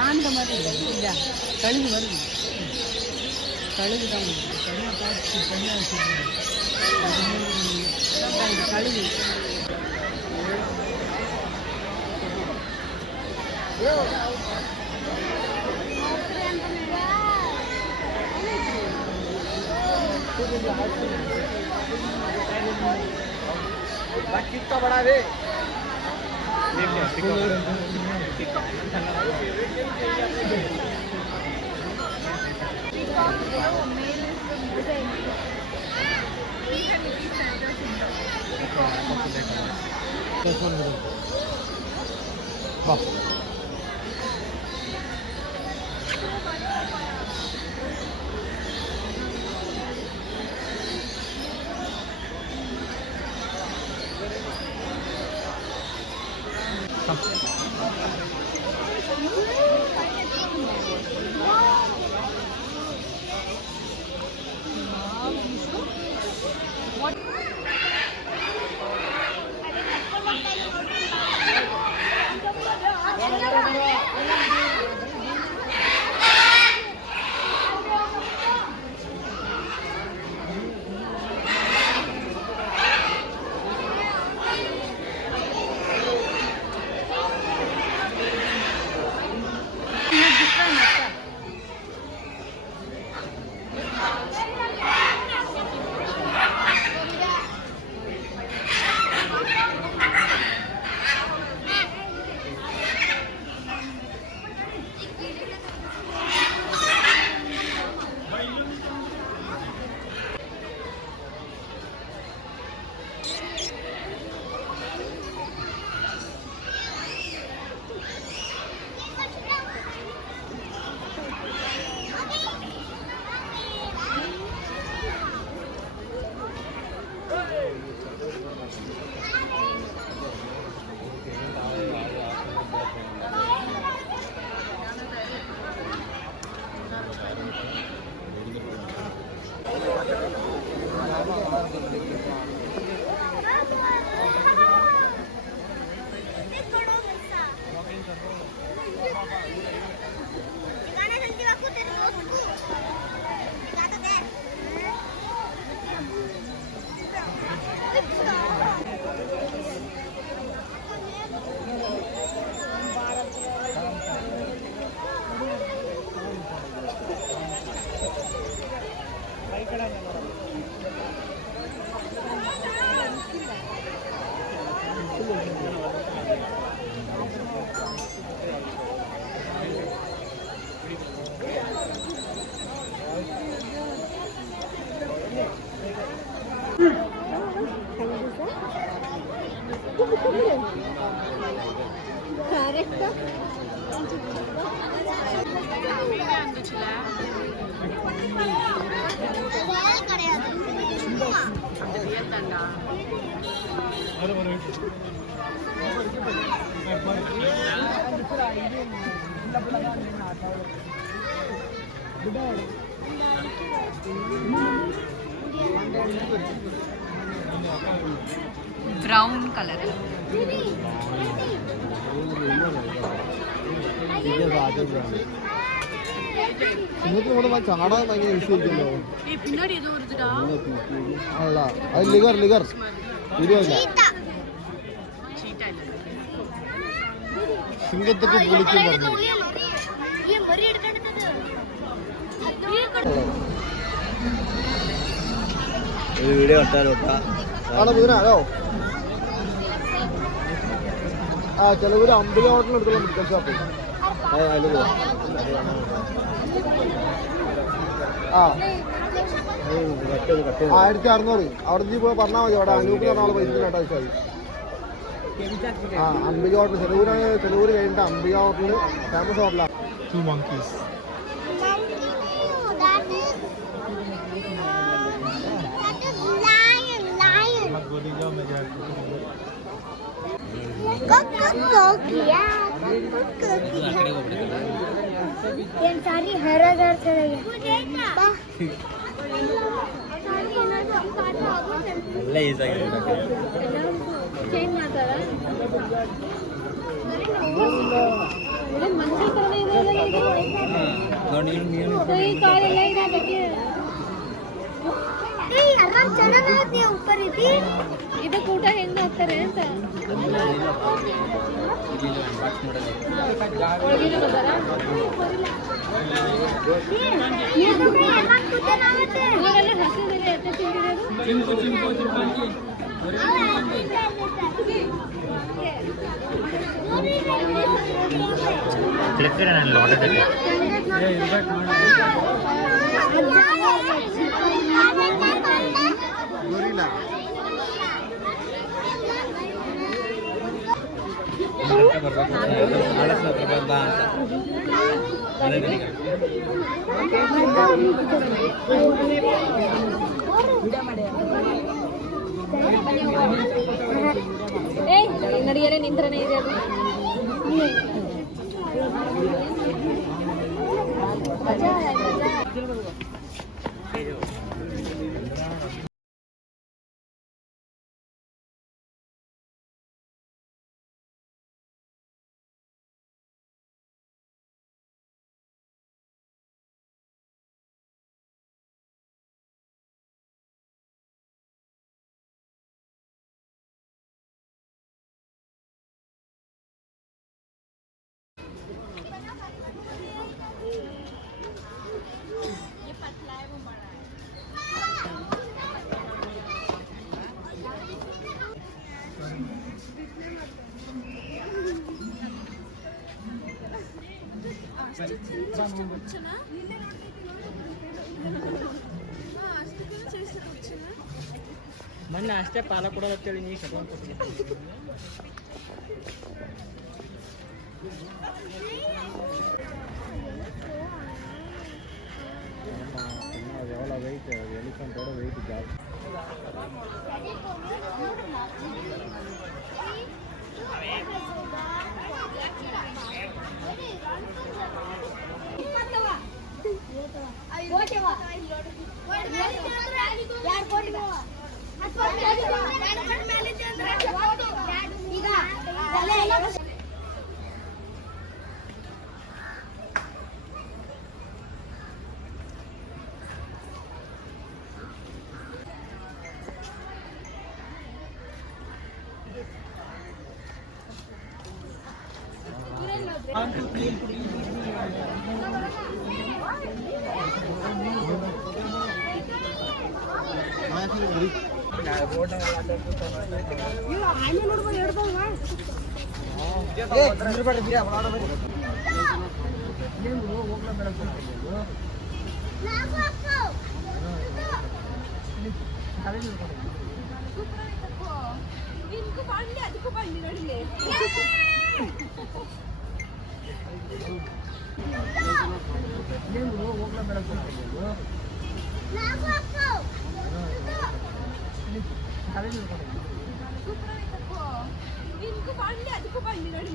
ஆண்ட மாதிரி இல்லை, கழுகு வருது. கழுகு தான் தனியாக பார்த்து தனியாக வச்சுருக்கேன். கழுகு कितना बड़ा है ब्राउन कलर ചാടാൻ ഭയങ്കര വിഷയത്തില്ലോ பின்னாடி ஏதோ வருதுடா അല്ല അത് ലിഗർ ലിഗർ ഇരുപല്ല സിംഗത്തൊക്കെ പൊളിക്കും പറഞ്ഞു ഒരു വീഡിയോ ഇട്ടാലോട്ടാ ആണോ ബുധനാലോ ആ ചിലവര് അമ്പല ഹോട്ടലിനടുത്തുള്ള മെഡിക്കൽ ഷോപ്പ് അതിൽ പോവാം ആ 1600 അവിടെ നിന്ന് പോയി പറഞ്ഞാൽ മതി അവിടെ അനൂപ് പറഞ്ഞ ആളെ പൈസ കേട്ടാ വെച്ചാൽ ആ അംബിക ഹോട്ടൽ ചെലവൂര് കഴിഞ്ഞിട്ട് അംബിക ഹോട്ടല് ഫേമസ് ഹോട്ടലാണ് सारी हरादार चले गए നല്ല ഈസാക്കി ಚೇಂಜ್ ಮಾಡ್ತಾರ ಮಂದಿ ಥರನೇ ಇದೆ ಕೈ ಕಾಲೆಲ್ಲ ಇದೆ ಅದಕ್ಕೆ ಆರಾಮ್ ಚೆನ್ನಾಗಿ ಉಪ್ಪರ್ ಇದ್ದಿ ಇದಕ್ಕೆ ಊಟ ಹೆಂಗ್ ಹಾಕ್ತಾರೆ ಅಂತ ಒಳಗಿನ ಬರ್ತಾರ ಇವಾಗೆಲ್ಲ ಹಸಿದಿದೆ ಎತ್ತೆ ತಿಂದಿರೋದು ಗೊರಿಲ್ಲ ನಡಿಯಲ್ಲೇ ನಿಂತ್ರನೇ ಇದೆ ಅದು ಮೊನ್ನೆ ಅಷ್ಟೇ ಪಾಲ ಕೊಡೋದಂತೇಳಿ ನೀವು ಕಟ್ಕೊಂಡು ಕೊಡ್ತೀನಿ எவ்வளோ வெயிட் எலிஃபெண்ட்டோட வெயிட் ஜாஸ்தி ಅದಕ್ಕೂ ಬಂದಿ ನೋಡಿ